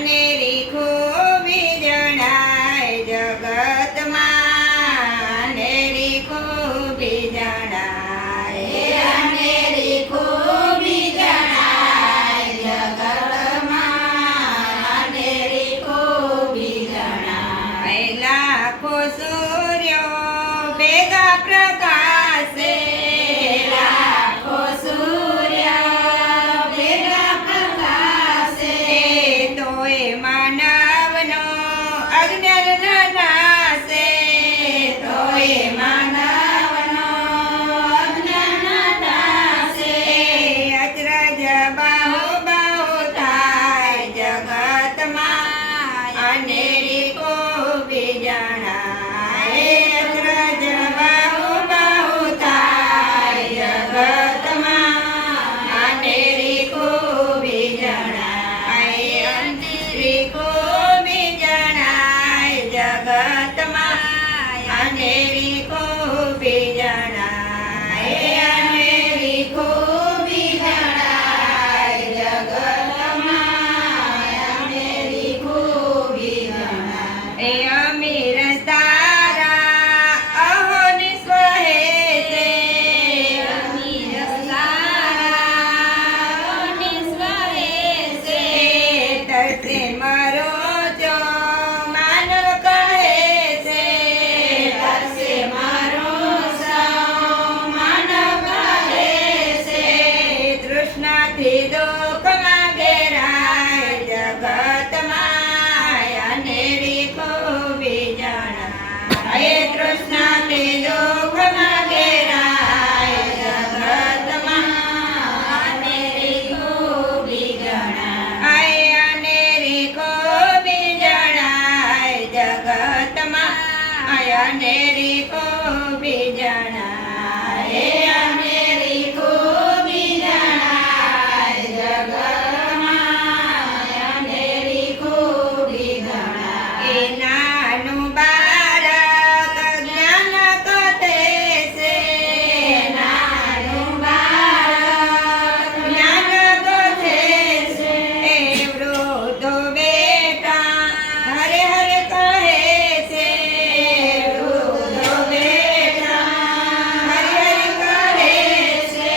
અનેરી ખૂબી જણાય જગતમાં, અનેરી ખૂબી જણાય, અનેરી ખૂબી જણાય જગતમાં, અનેરી ખૂબી જણાય. લાખો સૂર્યો ભેગા પ્રકાશે, લાખો સૂર્ય ભેગા પ્રકાશે, તોય માનવનો અજ્ઞાન ન નાશે, તોય માનવનો અજ્ઞાન નાશે. અચરજ બાહુ બાહુ થાય જગતમાં, અનેરી ખૂબી જણાય, અચરજ બાહુ બાહુ થાય જગતમાં, અનેરી ખૂબી જણાય, અનેરી ખૂબી જણાય જગતમાં, અનેરી ખૂબી જણાય, અનેરી ખૂબી જણાય જગતમાં, અનેરી ખૂબી જણાય. અમીર તારા અહોનિ સ્વહે છે, અમીર સારા નિસ્વહે છે, તરસે મરો જો માનવ કહે છે, તરસે મારો સૌ માનવ કહે છે. તૃષ્ણાથી દુઃખમાં ઘેરાય જગતમાં, અનેરી ખૂબી જણાય, તૃષ્ણાથી દુઃખમાં ઘેરાય જગતમાં, અનેરી ખૂબી જણાય. અનેરી ખૂબી જણાય જગતમાં, અનેરી ખૂબી જણાય, અનેરી ખૂબી જણાય જગતમાં, અનેરી ખૂબી જણાય. નાનું બાળક જ્ઞાન કથે છે, નાનું બાળક જ્ઞાન કથે છે, વૃદ્ધો બેટા હરે હરે કહે છે, વૃદ્ધો બેટા હરે હરે કહે છે,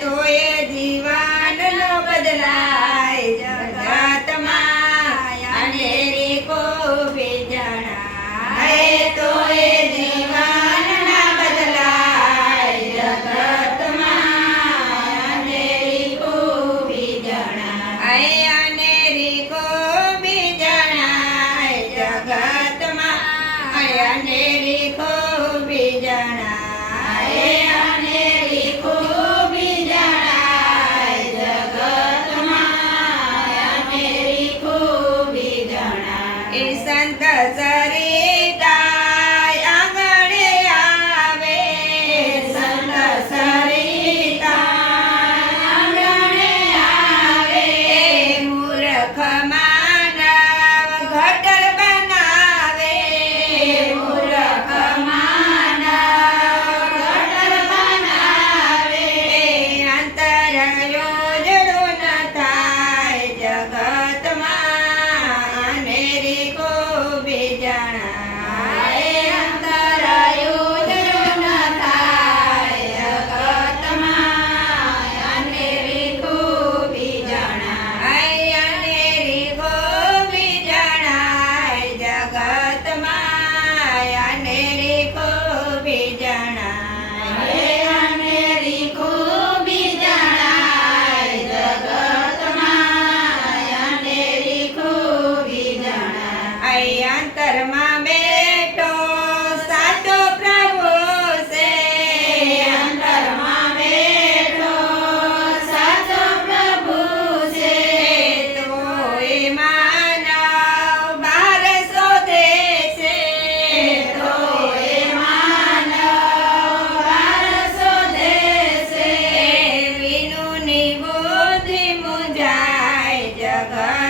તોય જીવન ન બદલાય જગતમાં, અનેરી ખૂબી જણાય, તોય જીવન ના બદલાય જગતમાં, અનેરી ખૂબી જણાય. અનેરી ખૂબી જણાય જગતમાં, અનેરી ખૂબી જણાય, અનેરી ખૂબી જણાય જગતમાં, અનેરી ખૂબી જણાય. સંત સરિતા આંગણે આવે, સંત સરિતા આંગણે આવે, મૂર્ખ માનવ ઘટલ બનાવે, મૂર્ખ માનવ ગટર બનાવે, અંતર યોજડું ન થાય જગતમાં, અનેરી ખૂબી જણાય, અંતરાયું ન થાય જગતમાં, અનેરી ખૂબી જણાય. અનેરી ખૂબી જણાય જગતમાં, અનેરી ખૂબી જણાય, અનેરી ખૂબી જણાય જગતમાં, અનેરી ખૂબી જણાય. અંતરમાં બેઠો સાચો પ્રભુ છે, અંતરમાં બેઠો સાચો પ્રભુ છે, તોય માનવ બહાર શોધે છે, તોય માનવ બહાર શોધે છે. વિનુની બુદ્ધિ મુંજાય જગત